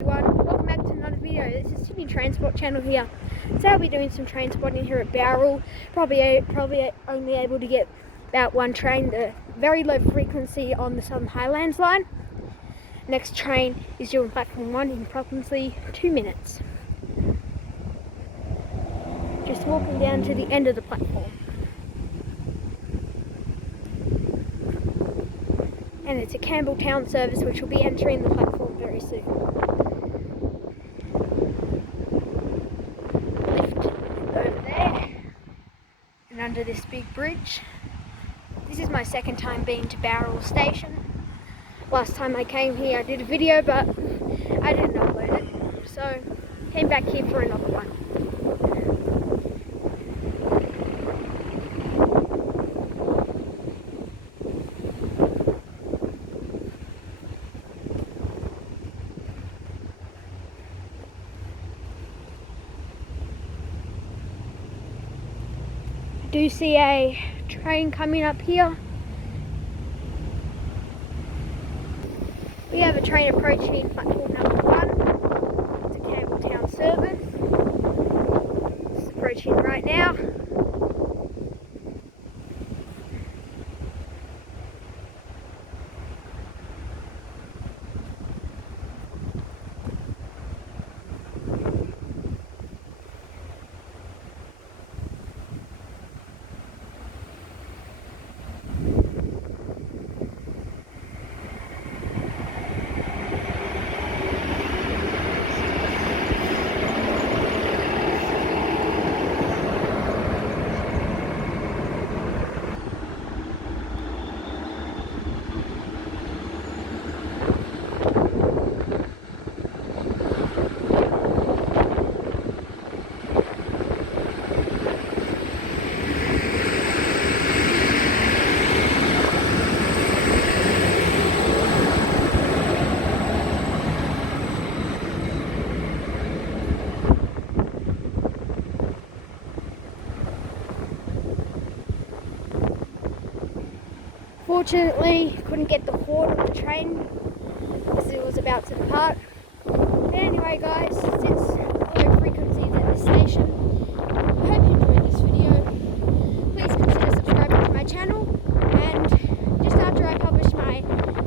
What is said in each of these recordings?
Everyone, welcome back to another video. This is Sydney Transport Channel here. So I'll be doing some transporting here at Bowral. Probably only able to get about one train, the very low frequency on the Southern Highlands line. Next train is due on platform 1 in approximately 2 minutes. Just walking down to the end of the platform. And it's a Campbelltown service which will be entering the platform very soon. Lift over there and under this big bridge. This is my second time being to Bowral station. Last time I came here I did a video but I didn't upload it, so came back here for another one. I do see a train coming up here. We have a train approaching platform number 1. It's a Campbelltown service. It's approaching right now. Fortunately, couldn't get the horn of the train as it was about to depart. But anyway guys, since low frequency is at this station, I hope you enjoyed this video. Please consider subscribing to my channel, and just after I published my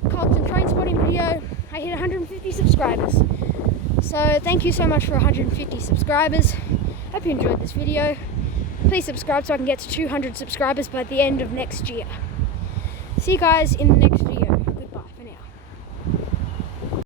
Carlton train spotting video, I hit 150 subscribers. So thank you so much for 150 subscribers. Hope you enjoyed this video. Please subscribe so I can get to 200 subscribers by the end of next year. See you guys in the next video.